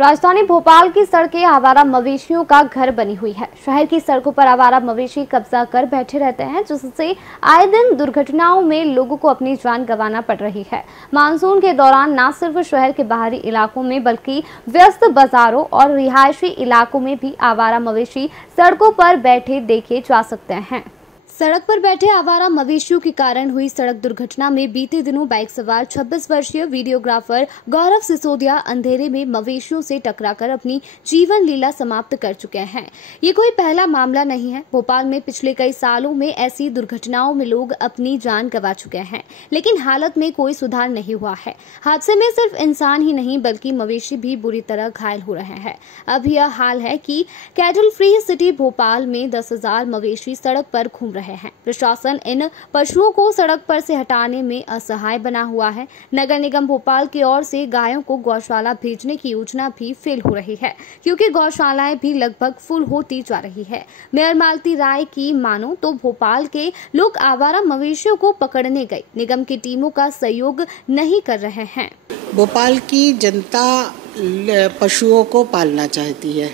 राजधानी भोपाल की सड़कें आवारा मवेशियों का घर बनी हुई है। शहर की सड़कों पर आवारा मवेशी कब्जा कर बैठे रहते हैं, जिससे आए दिन दुर्घटनाओं में लोगों को अपनी जान गंवाना पड़ रही है। मानसून के दौरान न सिर्फ शहर के बाहरी इलाकों में बल्कि व्यस्त बाजारों और रिहायशी इलाकों में भी आवारा मवेशी सड़कों पर बैठे देखे जा सकते हैं। सड़क पर बैठे आवारा मवेशियों के कारण हुई सड़क दुर्घटना में बीते दिनों बाइक सवार 26 वर्षीय वीडियोग्राफर गौरव सिसोदिया अंधेरे में मवेशियों से टकराकर अपनी जीवन लीला समाप्त कर चुके हैं। ये कोई पहला मामला नहीं है। भोपाल में पिछले कई सालों में ऐसी दुर्घटनाओं में लोग अपनी जान गंवा चुके हैं, लेकिन हालत में कोई सुधार नहीं हुआ है। हादसे में सिर्फ इंसान ही नहीं बल्कि मवेशी भी बुरी तरह घायल हो रहे हैं। अब यह हाल है कि कैटल फ्री सिटी भोपाल में 10,000 मवेशी सड़क पर घूम रहे हैं। प्रशासन इन पशुओं को सड़क पर से हटाने में असहाय बना हुआ है। नगर निगम भोपाल की ओर से गायों को गौशाला भेजने की योजना भी फेल हो रही है, क्योंकि गौशालाएं भी लगभग फुल होती जा रही है। मेयर मालती राय की मानो तो भोपाल के लोग आवारा मवेशियों को पकड़ने गए निगम की टीमों का सहयोग नहीं कर रहे हैं। भोपाल की जनता पशुओं को पालना चाहती है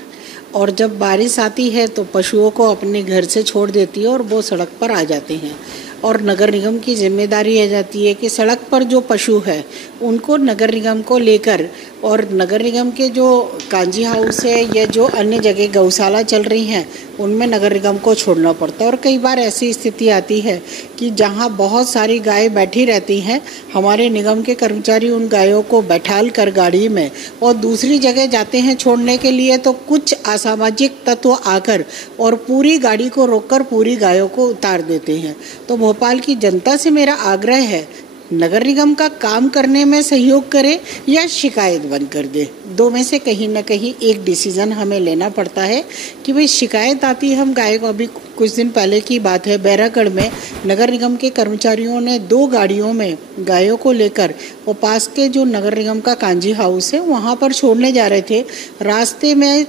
और जब बारिश आती है तो पशुओं को अपने घर से छोड़ देती है और वो सड़क पर आ जाते हैं। और नगर निगम की जिम्मेदारी है जाती है कि सड़क पर जो पशु है उनको नगर निगम को लेकर, और नगर निगम के जो कांजी हाउस है या जो अन्य जगह गौशाला चल रही हैं उनमें नगर निगम को छोड़ना पड़ता है। और कई बार ऐसी स्थिति आती है कि जहां बहुत सारी गायें बैठी रहती हैं, हमारे निगम के कर्मचारी उन गायों को बैठाल कर गाड़ी में और दूसरी जगह जाते हैं छोड़ने के लिए, तो कुछ असामाजिक तत्व आकर और पूरी गाड़ी को रोककर पूरी गायों को उतार देते हैं। तो भोपाल की जनता से मेरा आग्रह है, नगर निगम का काम करने में सहयोग करे या शिकायत बंद कर दे। दो में से कहीं ना कहीं एक डिसीजन हमें लेना पड़ता है कि भाई शिकायत आती है। हम गाय को, अभी कुछ दिन पहले की बात है, बैरागढ़ में नगर निगम के कर्मचारियों ने 2 गाड़ियों में गायों को लेकर वो पास के जो नगर निगम का कांजी हाउस है वहाँ पर छोड़ने जा रहे थे। रास्ते में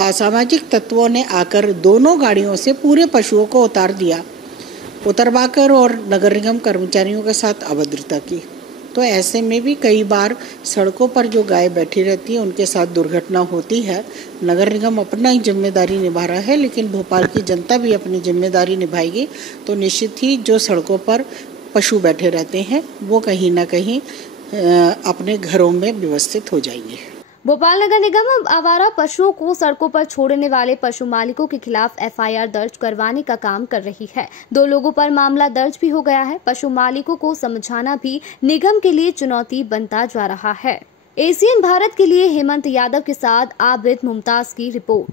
असामाजिक तत्वों ने आकर दोनों गाड़ियों से पूरे पशुओं को उतरवाकर और नगर निगम कर्मचारियों के साथ अभद्रता की। तो ऐसे में भी कई बार सड़कों पर जो गाय बैठी रहती है उनके साथ दुर्घटना होती है। नगर निगम अपना ही जिम्मेदारी निभा रहा है, लेकिन भोपाल की जनता भी अपनी जिम्मेदारी निभाएगी तो निश्चित ही जो सड़कों पर पशु बैठे रहते हैं वो कहीं ना कहीं अपने घरों में व्यवस्थित हो जाएंगे। भोपाल नगर निगम अब आवारा पशुओं को सड़कों पर छोड़ने वाले पशु मालिकों के खिलाफ FIR दर्ज करवाने का काम कर रही है। 2 लोगों पर मामला दर्ज भी हो गया है। पशु मालिकों को समझाना भी निगम के लिए चुनौती बनता जा रहा है। ACN भारत के लिए हेमंत यादव के साथ आबिद मुमताज की रिपोर्ट।